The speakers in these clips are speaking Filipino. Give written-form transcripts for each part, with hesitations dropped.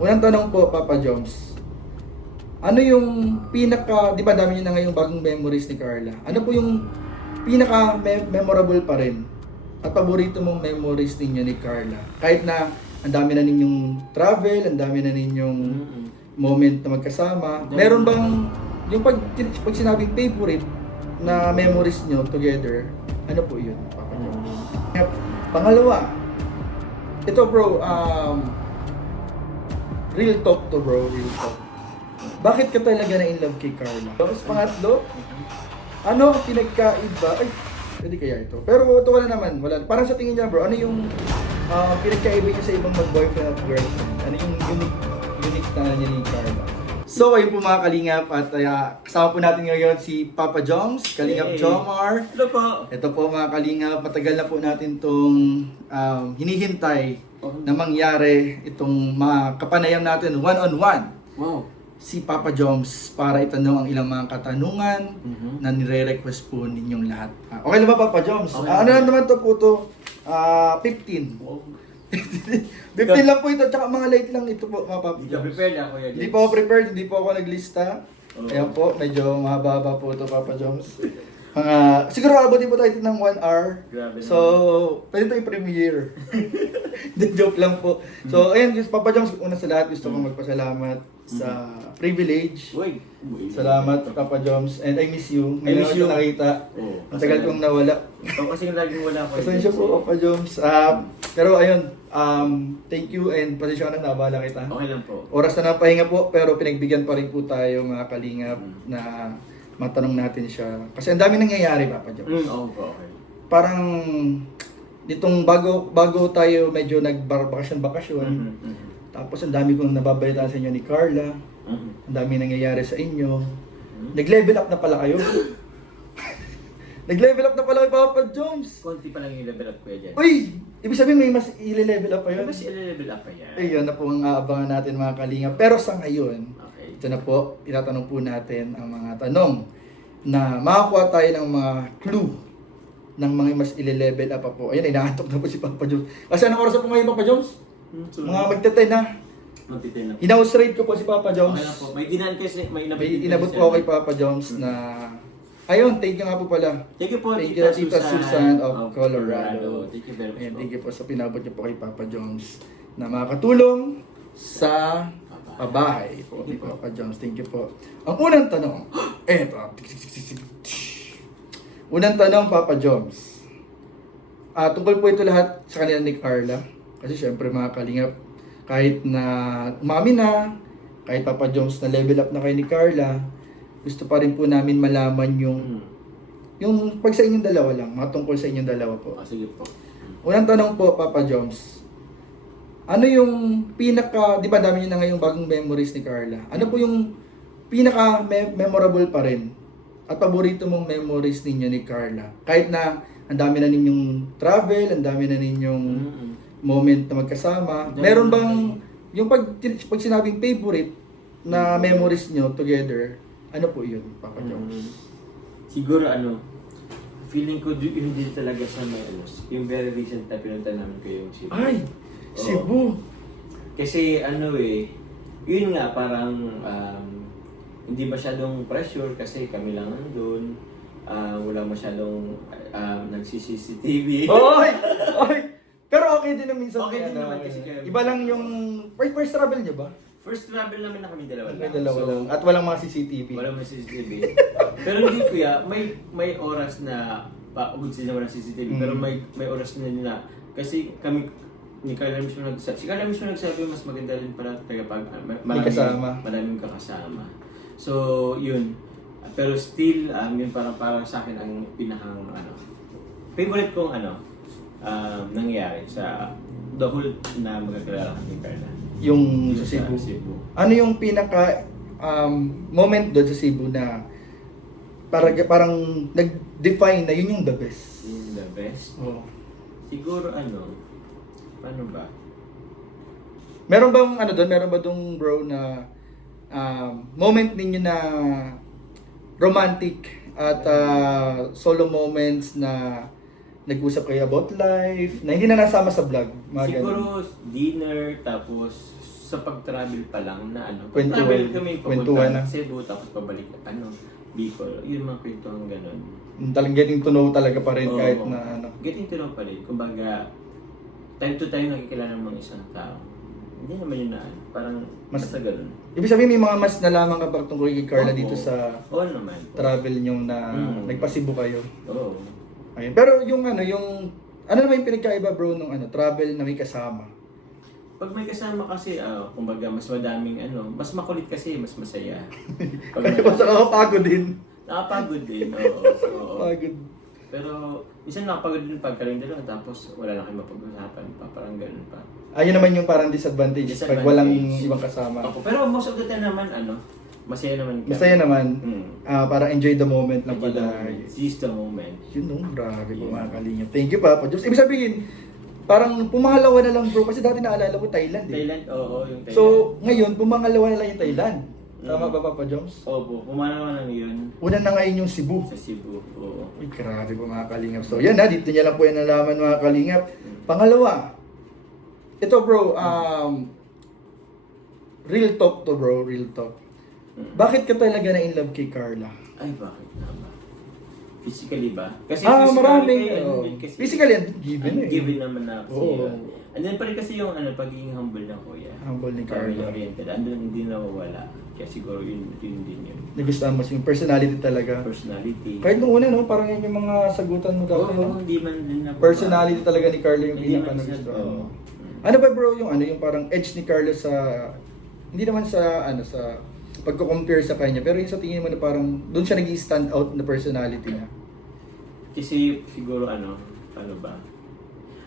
Unang tanong po, Papa Joms. Ano yung pinaka, di ba dami niyo na ngayong bagong memories ni Carla? Ano po yung pinaka memorable pa rin at paborito mong memories ninyo ni Carla? Kahit na ang dami na ninyong travel, ang dami na ninyong moment na magkasama. Meron bang, yung pag sinabing favorite na memories nyo together, ano po yun, Papa Joms? Pangalawa, ito bro, real talk to bro, real talk. Bakit ka talaga na in love kay Carla? Tapos pangatlo, ano ang pinagkaiba? Ay, pwede kaya ito. Pero ito wala naman, wala. Parang sa tingin niya bro, ano yung pinagkaiba niya sa ibang mag-boyfriend at girlfriend? Ano yung unique na niya ni Carla? So ayun po mga kalingap at kasama po natin ngayon si Papa Joms, Kalingap Jomar. Hello po. Ito po mga kalingap, matagal na po natin itong hinihintay na mangyari itong mga kapanayam natin one-on-one. Wow. Si Papa Joms para itanong ang ilang mga katanungan na nire-request po ninyong lahat. Okay na ba Papa Joms? Okay. Ano lang naman to po to? 15. Wow. 15 lang po ito, tsaka mga late lang ito po mga Papa Hindi ka Joms. prepared ako yan. Hindi po ako prepared, hindi po ako naglista. Oo. Ayan po, medyo mahaba po ito Papa Joms. Siguro abutin po tayo ng 1 hour. Grabe So, pwede tayo premiere. Hindi, joke lang po. So, ayun, Papa Joms, una sa lahat gusto kong magpasalamat sa privilege. Uy. Salamat, Papa Joms. And I miss you. I Ngayon miss you. ako nakita. Oo. Ang tagal kong nawala. Ito kasi laging wala ko. Pasensya po, Papa Joms. Pero ayun, thank you and pasensya ka na nabala kita. Okay lang po. Oras na ng pahinga po, pero pinagbigyan pa rin po tayo mga kalingap na matanong natin siya. Kasi ang dami nangyayari, Papa Joms. Oo po, okay. Parang ditong bago tayo medyo nagbakasyon-bakasyon. Tapos ang dami kong nababalitaan sa inyo ni Carla. Ang dami nangyayari sa inyo. Nag-level up na pala kayo. Nag-level up na pala kay Papa Joms. Konti pa lang yung level up ko yan. Uy! Ibig sabihin may mas i-level up pa yun. Ano ba si level up pa yan? Ayun na po ang aabangan natin mga kalingap. Pero sa ngayon, Okay. ito na po, itatanong po natin ang mga tanong na makakuha tayo ng mga clue ng mga mas i-level up pa po. Ayun, inaantok na po si Papa Joms. Kasi anong oras na po ngayon, Papa Joms? Mga magte-10 na. Magtitin na po. Hinaus rate ko po si Papa Joms. Okay lang po. May dinaan kasi, may May inabot po ako kay Papa Joms na... Ayun, thank you nga po pala. Thank you po, Thank you, Tita Susan of Colorado. Thank you very much Ayan, po. thank you po sa pinabot niyo po kay Papa Joms na makakatulong sa pabahay po ni Papa Joms. Thank you po. Ang unang tanong, eto. Unang tanong, Papa Joms. Tungkol po ito lahat sa kanila ni Carla. Kasi syempre mga kalingap, kahit na umami na, kahit Papa Joms na level up na kayo ni Carla, gusto pa rin po namin malaman yung pag sa inyong dalawa lang, matungkol sa inyong dalawa po. Sige po. Unang tanong po, Papa Joms. Ano yung pinaka, di ba dami niyo na ngayong bagong memories ni Carla? Ano po yung pinaka memorable pa rin at paborito mong memories ninyo ni Carla? Kahit na ang dami na ninyong travel, ang dami na ninyong moment na magkasama. Meron bang, yung pag sinabing favorite na memories nyo together, ano po yun, Papa Joms? Siguro feeling ko yun din talaga sa may yung very recent na pinunta namin ko yung Cebu. Ay! Oo. Cebu! Kasi yun nga parang hindi masyadong pressure kasi kami lang nandun. Wala masyadong nagsi-CCTV. Oy! Oy! Pero okay din naman minsan. Okay din naman kasi kayo. Iba lang yung first travel niyo ba? First travel namin na kami dalawa lang. May dalawa So, lang. At walang mga CCTV. Wala may CCTV. Pero hindi kuya, may oras na good sila naman ng CCTV, pero may oras na nila. Kasi kami ni Carla mismo nagsabi, si Carla mismo nagsabi mas maganda rin pala pag maraming kakasama. So, yun. Pero still, yun parang sa akin ang pinakang favorite kong nangyari sa the whole na magkakilala kami ni Carla. Yung sa Cebu. Ano yung pinaka moment doon sa Cebu na parang nag-define na yun yung the best? Yun the best? Oh. Siguro paano ba? Meron bang doon? Meron ba dong bro na moment ninyo na romantic at solo moments na nag-usap kayo about life, na hindi na nasama sa vlog? Mga Siguro dinner, tapos sa pag-travel pa lang na ano. Kwentuhan. Travel kami Kwentuhan na. papunta Cebu tapos pabalik Bicol. Yun mga kwentuhan ganun. Talagang getting to know talaga pa rin Oo. kahit na ano. Getting to know pa rin. Kumbaga, time to time nakikilala ng mga isang tao. Hindi naman yun na ano. Parang Mas- basta ganun. Ibig sabihin may mga mas nalaman ka pa tungkol kay Carla Oo. dito sa Oo naman. travel nyo na nagpasibo kayo. Oo. Ayun. Pero yung ano naman yung pinagkaiba bro nung travel na may kasama? Pag may kasama kasi, kumbaga mas madaming mas makulit kasi, mas masaya. Pag Kasi mas nakakapagod din. nakapagod din, oo. Oo. Pagod. Pero, minsan nakapagod din pag kaling dalawa, tapos wala na kayo mapag-usapan pa, parang ganun pa. Ayun naman yung parang disadvantage pag walang ibang kasama. Ako, pero most of the time naman, masaya naman kami. Masaya naman. Mm. Parang enjoy the moment lang Enjoy the pala. moment. Seize the moment. Yun no, grabe po Yeah. mga kalingap. Thank you Papa Jobs. Ibig sabihin, parang pumangalawa na lang bro kasi dati naalala ko Thailand eh. Thailand, oo, yung Thailand. So, ngayon pumangalawa na lang yung Thailand. Tama ba Papa Jobs? Opo, pumanawa lang yun Una na ngayon yung Cebu. sa Cebu. Oo. Uy, grabe po mga kalingap. So, yan dito niya lang po yan nalaman mga kalingap. Pangalawa, ito bro, real talk to bro, real talk. Bakit ka talaga na in love kay Carla? Ay, bakit nga ba? Physically ba? Kasi Maraming. kasi, Physically, given eh. given naman na kasi. Oo. And then pa rin kasi yung pagiging humble ng kuya. Humble ni Family Carla. oriented. Andun hindi nawawala. Kaya siguro yun din yun. Nagustuhan mo yung personality talaga. Personality. Kahit nung una, no, parang yan yung mga sagutan mo dati. Oo, no? hindi man din na. Personality talaga ni Carla yung Hindi pinaka man nagustuhan oo. mo. Ano ba bro yung yung parang edge ni Carla sa hindi naman sa sa pagko-compare sa kanya pero yung sa tingin mo na parang doon siya nag-stand out na personality niya. Kasi siguro ano ba?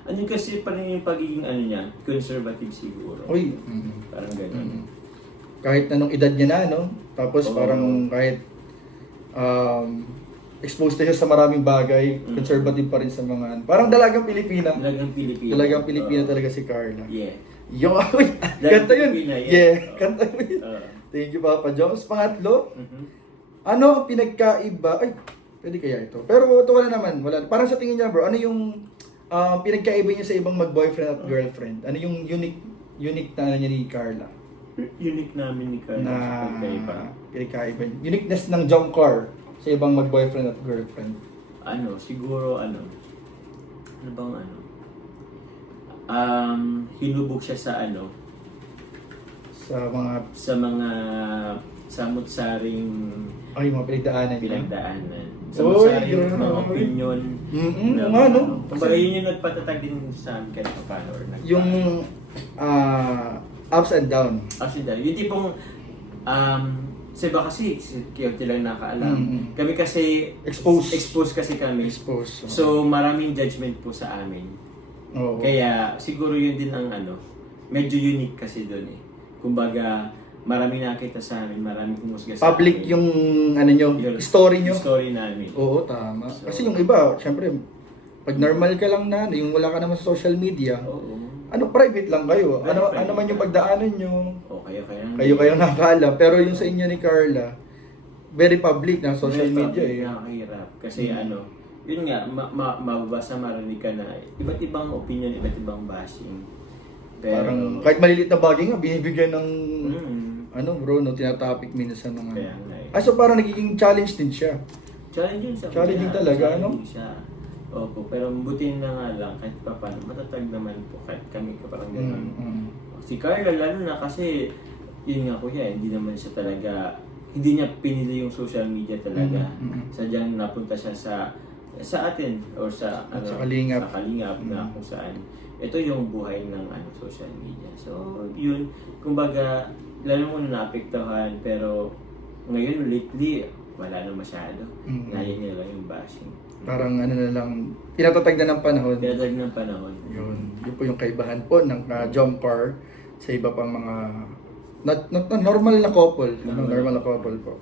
Ano kasi pa rin yung pagiging niya, conservative siguro. Uy. Parang gano'n. Kahit na nung edad niya na, no? Tapos Oo. parang kahit exposed na siya sa maraming bagay, conservative pa rin sa mga parang dalagang Pilipina. Talagang Pilipino. Dalagang Pilipina Oo. talaga si Carla. Yeah. Yung kanta yun. Pilipina, Yeah, kanta mo yun. Oo. Thank you Papa Jones. Pangatlo, Mhm. ano ang pinagkaiba? Ay, pwede kaya ito. Pero ito wala naman. Wala. Parang sa tingin niya bro, ano yung pinagkaiba niya sa ibang mag-boyfriend at girlfriend? Ano yung unique na ano niya ni Carla? Unique namin ni Carla Na sa pagkaiba. pinagkaiba niya. Uniqueness ng Jomcar sa ibang mag-boyfriend at girlfriend. Siguro ano bang hinubog siya sa Sa mga samut-saring mga pinagdaanan niya. pinagdaanan. Oy, Samut-saring grabe. mga opinion. Ano? Kumbaga yun yung nagpatatag din sa amin kahit paano. Or Yung ups and down. Actually, yung tipong sa iba kasi, Kiyote lang nakaalam. Kami kasi, exposed kasi kami. Exposed. So, maraming judgment po sa amin. Oo. Kaya, siguro yun din ang medyo unique kasi doon eh. Kumbaga, maraming nakita sa amin, maraming humusga sa Public amin. yung nyo, story nyo. Story namin. Oo, tama. So, Kasi yung iba, syempre, pag normal ka lang na, yung wala ka naman sa social media, Oo. private lang kayo. Very private Ano man yung pagdaanan nyo, O, kaya. kayo nakakaalam. Pero yung sa inyo ni Carla, very public na social Very media public, eh. Nakakahirap. Kasi yun nga, mababasa marinig ka na iba't ibang opinion, iba't ibang bashing. Pero, Parang kahit maliliit na bagay nga, binibigyan ng, mm, no, tinatopic minsan ng kaya nga eh. So parang nagiging challenge din siya. Challenging sa Challenging kanya, talaga, challenging siya. Opo, pero buti na nga lang, kahit pa paano, matatag naman po, kahit kami ka parang gano'n. Si Carla, lalo na kasi, yun nga kuya, hindi naman siya talaga, hindi niya pinili yung social media talaga. Sadyang napunta siya sa atin, or sa Kalingap. sa Kalingap na kung saan, ito yung buhay ng social media. So, yun, kumbaga, lalo mo na naapektuhan, pero ngayon, lately, wala na masyado. Ngayon niya lang yung bashing. Parang na lang, pinatatag na ng panahon. Pinatag ng panahon. Yun po yung kaibahan po ng Jomcar sa iba pang mga not normal na couple. Normal na couple po.